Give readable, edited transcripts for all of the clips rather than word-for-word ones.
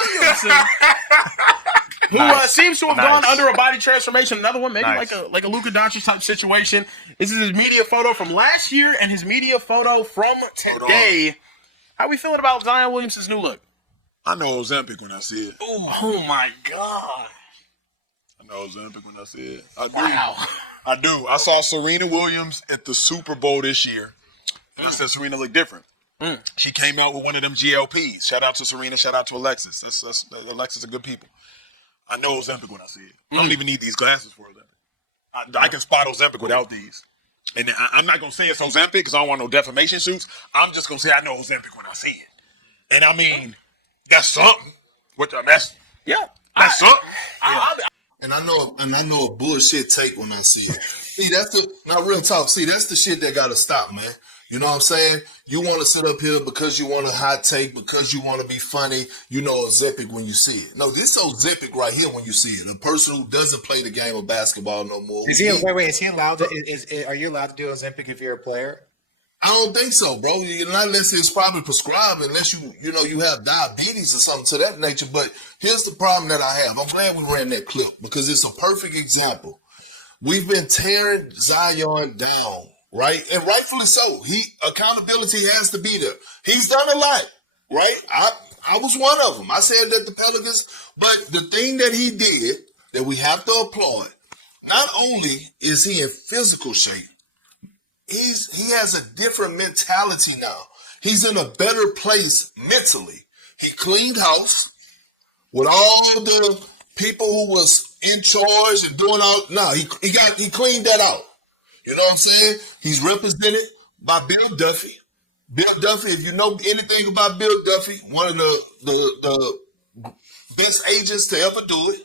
Williamson, who seems to have gone under a body transformation. Another one, maybe like a Luka Doncic type situation. This is his media photo from last year and his media photo from today. How we feeling about Zion Williamson's new look? I know Ozempic when I see it. Oh my God. I know Ozempic when I see it. I do. I saw Serena Williams at the Super Bowl this year. I said Serena looked different. She came out with one of them GLPs. Shout out to Serena. Shout out to Alexis. Alexis are good people. I know Ozempic when I see it. I don't even need these glasses for Ozempic. I can spot Ozempic without these. And I'm not going to say it's Ozempic because I don't want no defamation suits. I'm just going to say I know Ozempic when I see it. And I mean, that's something. That's something. And I know a bullshit take when I see it. See, not real talk. See, that's the shit that gotta stop, man. You know what I'm saying? You want to sit up here because you want a hot take, because you want to be funny. You know Ozempic when you see it. No, this Ozempic right here when you see it. A person who doesn't play the game of basketball no more. Is he allowed to? Are you allowed to do Ozempic if you're a player? I don't think so, bro. Not unless it's probably prescribed, unless you have diabetes or something to that nature. But here's the problem that I have. I'm glad we ran that clip because it's a perfect example. We've been tearing Zion down, right? And rightfully so. Accountability has to be there. He's done a lot, right? I was one of them. I said that the Pelicans, but the thing that he did that we have to applaud, not only is he in physical shape, he has a different mentality now. He's in a better place mentally. He cleaned house with all the people who was in charge and doing all. No, he cleaned that out. You know what I'm saying? He's represented by Bill Duffy. Bill Duffy, if you know anything about Bill Duffy, one of the best agents to ever do it,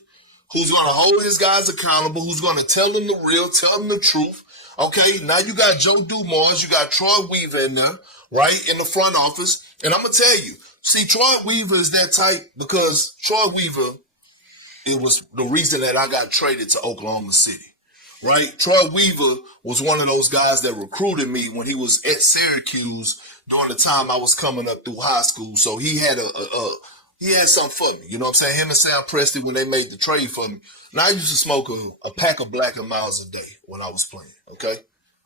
who's going to hold his guys accountable, who's going to tell them the real, tell them the truth. Okay, now you got Joe Dumars, you got Troy Weaver in there, right, in the front office. And I'm going to tell you, see, Troy Weaver is that type because Troy Weaver, it was the reason that I got traded to Oklahoma City, right? Troy Weaver was one of those guys that recruited me when he was at Syracuse during the time I was coming up through high school. So he had he had something for me. You know what I'm saying? Him and Sam Presti, when they made the trade for me. Now, I used to smoke a pack of Black & Milds a day when I was playing, okay?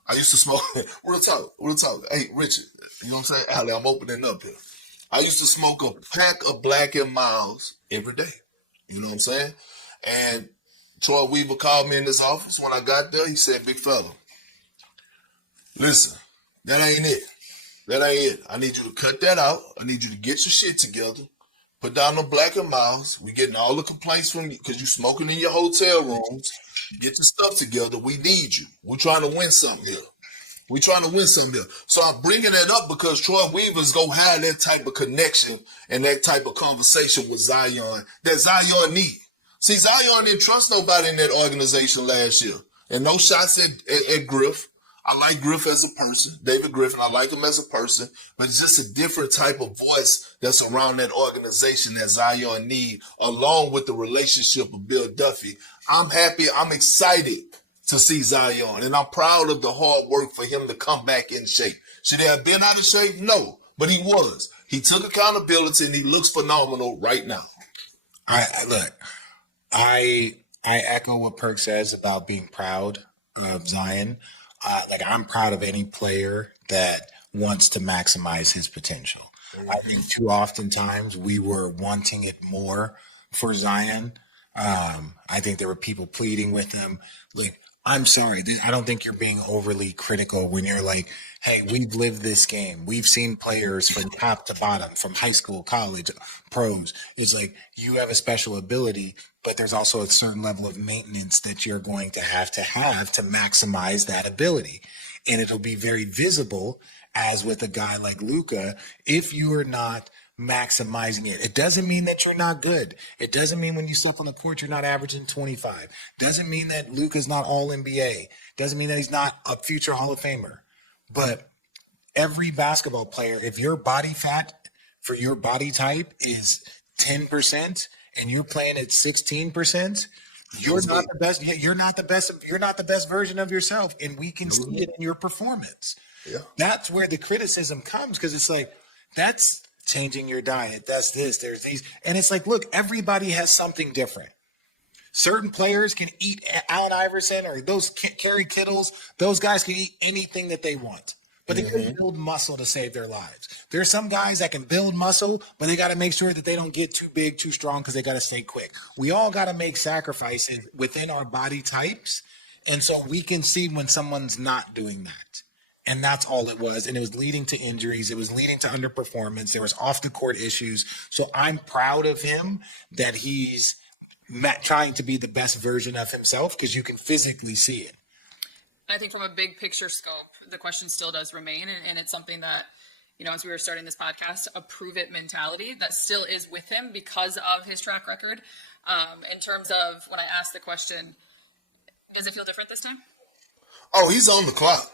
I used to smoke, real talk. Hey, Richard, you know what I'm saying? Ali, I'm opening up here. I used to smoke a pack of Black & Milds every day. You know what I'm saying? And Troy Weaver called me in his office. When I got there, he said, big fella, listen, that ain't it. That ain't it. I need you to cut that out. I need you to get your shit together. Put down the Black & Milds. We getting all the complaints from you because you smoking in your hotel rooms. Get your stuff together. We need you. We're trying to win something here. So I'm bringing that up because Troy Weaver's going to have that type of connection and that type of conversation with Zion that Zion need. See, Zion didn't trust nobody in that organization last year. And no shots at Griff. I like Griff as a person, David Griffin. I like him as a person, but it's just a different type of voice that's around that organization that Zion need, along with the relationship of Bill Duffy. I'm happy. I'm excited to see Zion, and I'm proud of the hard work for him to come back in shape. Should he have been out of shape? No, but he was. He took accountability, and he looks phenomenal right now. I echo what Perk says about being proud of Zion. I'm proud of any player that wants to maximize his potential. I think too oftentimes we were wanting it more for Zion. I think there were people pleading with him. Like, I'm sorry, I don't think you're being overly critical when you're like, hey, we've lived this game. We've seen players from top to bottom, from high school, college, pros. It's like you have a special ability, but there's also a certain level of maintenance that you're going to have to maximize that ability. And it'll be very visible, as with a guy like Luka, if you are not maximizing it. It doesn't mean that you're not good. It doesn't mean when you step on the court you're not averaging 25. Doesn't mean that Luka's not all NBA. Doesn't mean that he's not a future Hall of Famer. But every basketball player, if your body fat for your body type is 10% and you're playing at 16%, you're not the best. You're not the best. You're not the best version of yourself, and we can see it in your performance. Yeah. That's where the criticism comes, because it's like that's changing your diet. That's this. There's these. And it's like, look, everybody has something different. Certain players can eat Allen Iverson or those Kerry Kittles. Those guys can eat anything that they want. But they can build muscle to save their lives. There's some guys that can build muscle, but they got to make sure that they don't get too big, too strong because they got to stay quick. We all got to make sacrifices within our body types. And so we can see when someone's not doing that. And that's all it was. And it was leading to injuries. It was leading to underperformance. There was off the court issues. So I'm proud of him that he's trying to be the best version of himself because you can physically see it. I think from a big picture scope, the question still does remain. And it's something that, as we were starting this podcast, a prove it mentality that still is with him because of his track record. In terms of when I asked the question, does it feel different this time? Oh, he's on the clock.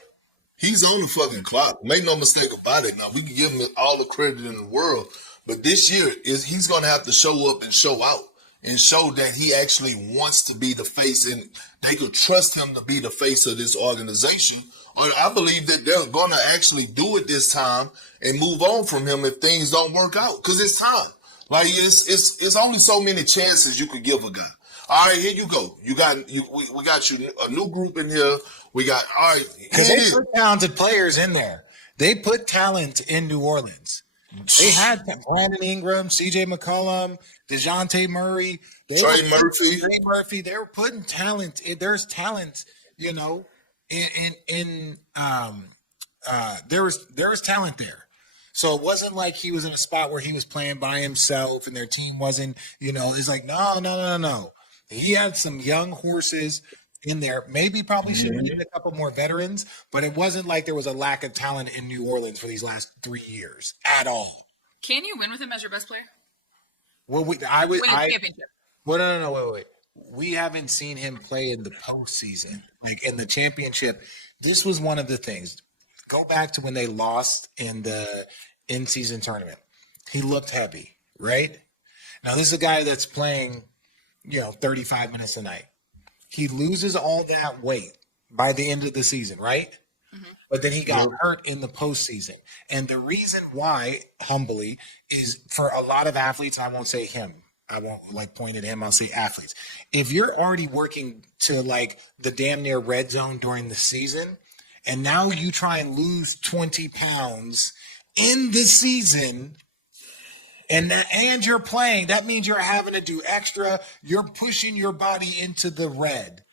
He's on the fucking clock. Make no mistake about it. Now, we can give him all the credit in the world. But this year, he's going to have to show up and show out and show that he actually wants to be the face and they could trust him to be the face of this organization. Or I believe that they're going to actually do it this time and move on from him if things don't work out. Because it's time. Like, it's only so many chances you could give a guy. All right, here you go. We got you a new group in here. We got, all right. Because they put talented players in there. They put talent in New Orleans. They had Brandon Ingram, C.J. McCollum, DeJounte Murray. Trey Murphy. They were putting talent. There's talent, there was talent there. So it wasn't like he was in a spot where he was playing by himself and their team wasn't, it's like, no. He had some young horses in there. Maybe probably should have been a couple more veterans, but it wasn't like there was a lack of talent in New Orleans for these last 3 years at all. Can you win with him as your best player? Well, win a championship. Well, no, wait. We haven't seen him play in the postseason, like in the championship. This was one of the things. Go back to when they lost in the in-season tournament. He looked heavy, right? Now, this is a guy that's playing, 35 minutes a night. He loses all that weight by the end of the season, right? Mm-hmm. But then he got hurt in the postseason. And the reason why, humbly, is for a lot of athletes, I won't say him. I won't point at him. I'll say athletes. If you're already working to the damn near red zone during the season, and now you try and lose 20 pounds in the season, and you're playing, that means you're having to do extra. You're pushing your body into the red.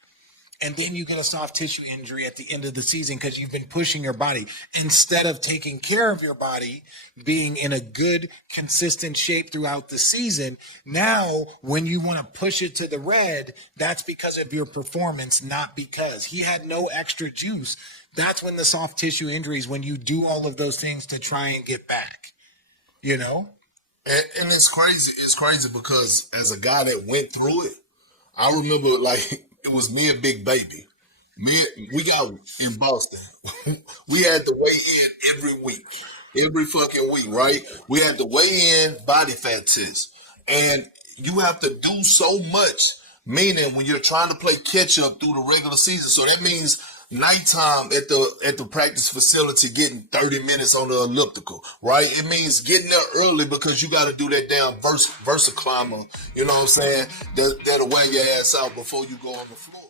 And then you get a soft tissue injury at the end of the season because you've been pushing your body instead of taking care of your body, being in a good, consistent shape throughout the season. Now, when you want to push it to the red, that's because of your performance, not because he had no extra juice. That's when the soft tissue injuries, when you do all of those things to try and get back, And it's crazy. It's crazy because as a guy that went through it, I remember it was me and Big Baby. We got in Boston. We had to weigh in every fucking week, right? We had to weigh in body fat test. And you have to do so much, meaning when you're trying to play catch up through the regular season. So that means nighttime at the practice facility getting 30 minutes on the elliptical, right? It means getting there early because you got to do that damn Versa climber, you know what I'm saying? That'll wear your ass out before you go on the floor.